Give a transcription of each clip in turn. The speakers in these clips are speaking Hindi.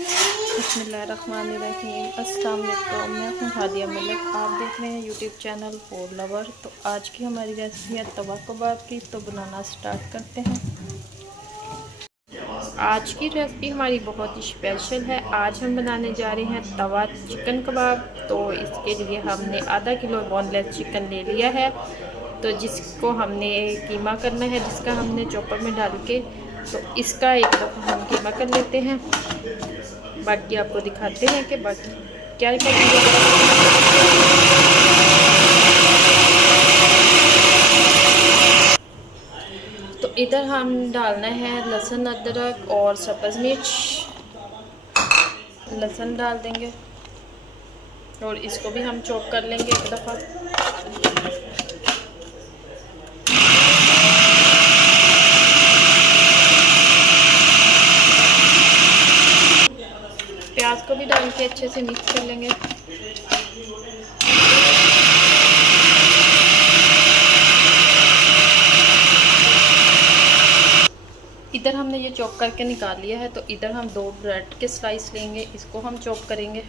बिस्मिल्लाहिर्रहमानिर्रहीम। अस्सलाम वालेकुम। मैं हूँ हादिया मलिक, आप देख रहे हैं यूट्यूब चैनल फूड लवर। तो आज की हमारी रेसिपी है तवा कबाब की। तो बनाना स्टार्ट करते हैं। आज की रेसिपी हमारी बहुत ही स्पेशल है। आज हम बनाने जा रहे हैं तवा चिकन कबाब। तो इसके लिए हमने आधा किलो बोनलेस चिकन ले लिया है, तो जिसको हमने कीमा करना है, जिसका हमने चॉपर में डाल के तो इसका एक दफ़ा हम कीमा कर लेते हैं। बाकी आपको दिखाते हैं कि बाकी क्या करेंगे। तो इधर हम डालना है लहसुन, अदरक और सब्ज़ मिर्च। लहसुन डाल देंगे और इसको भी हम चॉप कर लेंगे एक दफ़ा। प्याज को भी डाल के अच्छे से मिक्स कर लेंगे। इधर हमने ये चॉप करके निकाल लिया है। तो इधर हम 2 ब्रेड के स्लाइस लेंगे, इसको हम चॉप करेंगे।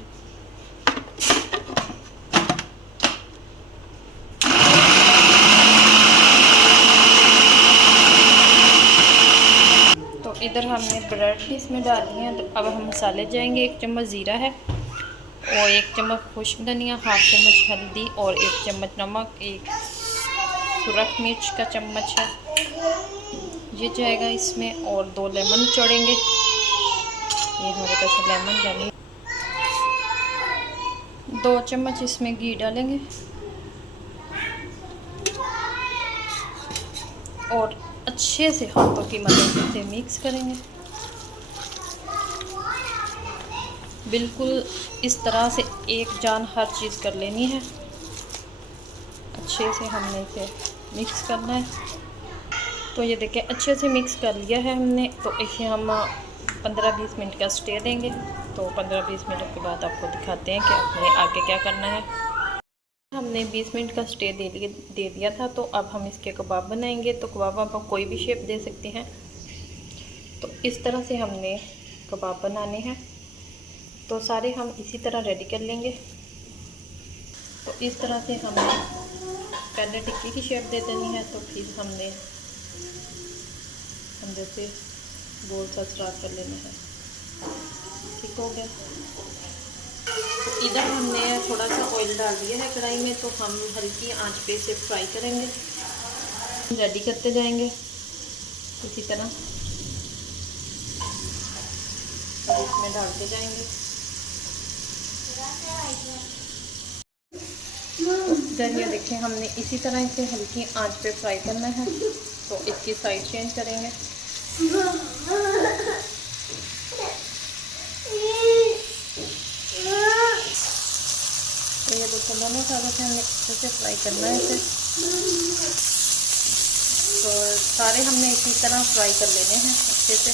तो इधर हमने ब्रेड भी इसमें डाली हैं। तो अब हम मसाले जाएंगे। 1 चम्मच ज़ीरा है और 1 चम्मच खुश्क धनिया, हाफ चम्मच हल्दी और 1 चम्मच नमक, 1 सुरख मिर्च का चम्मच है, ये जाएगा इसमें। और 2 लेमन निचोड़ेंगे। ये हमारे पास लेमन डालेंगे। 2 चम्मच इसमें घी डालेंगे और अच्छे से हाथों की मदद से मिक्स करेंगे। बिल्कुल इस तरह से एक जान हर चीज़ कर लेनी है। अच्छे से हमने इसे मिक्स करना है। तो ये देखिए अच्छे से मिक्स कर लिया है हमने। तो इसे हम 15-20 मिनट का स्टे देंगे। तो 15-20 मिनट के बाद आपको दिखाते हैं कि अपने आगे क्या करना है। हमने 20 मिनट का स्टे दे दिया था। तो अब हम इसके कबाब बनाएंगे। तो कबाब आप कोई भी शेप दे सकते हैं। तो इस तरह से हमने कबाब बनाने हैं। तो सारे हम इसी तरह रेडी कर लेंगे। तो इस तरह से हमने पहले टिक्की की शेप दे देनी है। तो फिर हम जैसे गोल सा स्टार्ट कर लेना है। ठीक हो गया। तो इधर हमने थोड़ा सा ऑयल डाल दिया है कढ़ाई में। तो हम हल्की आंच पे इसे फ्राई करेंगे, रेडी करते जाएंगे इसी तरह। और इसमें डालते जाएंगे। इधर ये देखें हमने इसी तरह इसे हल्की आंच पे फ्राई करना है। तो इसकी साइड चेंज करेंगे। तो ये दोस्तों दोनों साइडों से हमने अच्छे से फ्राई करना है इसे। तो सारे हमने इसी तरह फ्राई कर लेने हैं अच्छे से।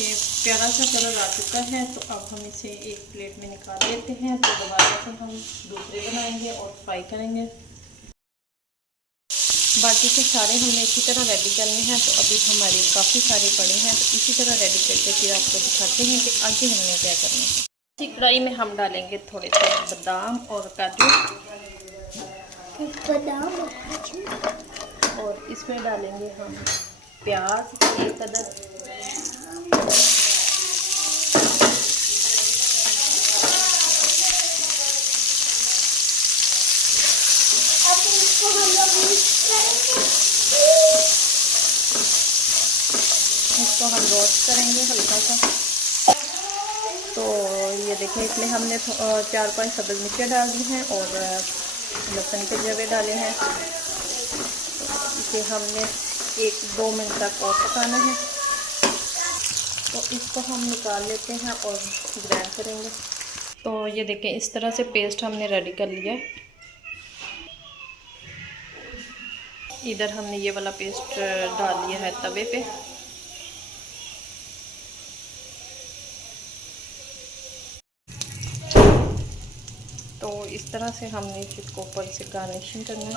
ये प्यारा सा कलर आ चुका है। तो अब हम इसे एक प्लेट में निकाल लेते हैं। तो दोबारा से हम दूसरे बनाएंगे और फ्राई करेंगे। बाकी के सारे हमने इसी तरह रेडी करने हैं। तो अभी हमारे काफ़ी सारे पड़े हैं। तो इसी तरह रेडी करके फिर आपको दिखाते हैं कि आगे हमने क्या करना है। इसी कढ़ाई में हम डालेंगे थोड़े से बादाम और काजू, और इसमें डालेंगे हम प्याज 1 अदद, इसको हम रोस्ट करेंगे हल्का सा। तो ये देखें इसमें हमने 4-5 सब्ज़ मिर्चें डाल दी हैं और लहसुन के जवे डाले हैं। तो इसे हमने 1-2 मिनट तक और पकाना है। तो इसको हम निकाल लेते हैं और ग्राइंड करेंगे। तो ये देखें इस तरह से पेस्ट हमने रेडी कर लिया है। इधर हमने ये वाला पेस्ट डाल लिया है तवे पे। तो इस तरह से हमने इसको ऊपर से गार्निशिंग करना है।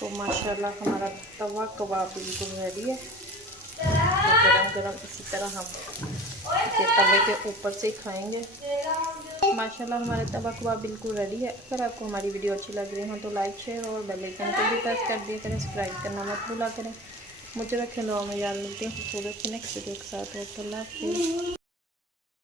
तो माशाल्लाह हमारा तवा कबाब बिल्कुल रेडी है। तो गरम गरम इसी तरह हम इसे तवे के ऊपर से खाएंगे। माशाल्लाह हमारा तवा कबाब बिल्कुल रेडी है। अगर आपको हमारी वीडियो अच्छी लग रही हो तो लाइक शेयर और बेल आइकन को भी प्रेस कर दिया करें, सब्सक्राइब करना मत भूला करें। मुझे रखें दुआ में याद। मिलती हूँ खूबसूरत नेक्स्ट वीडियो के साथ। अल्लाह हाफ़िज़।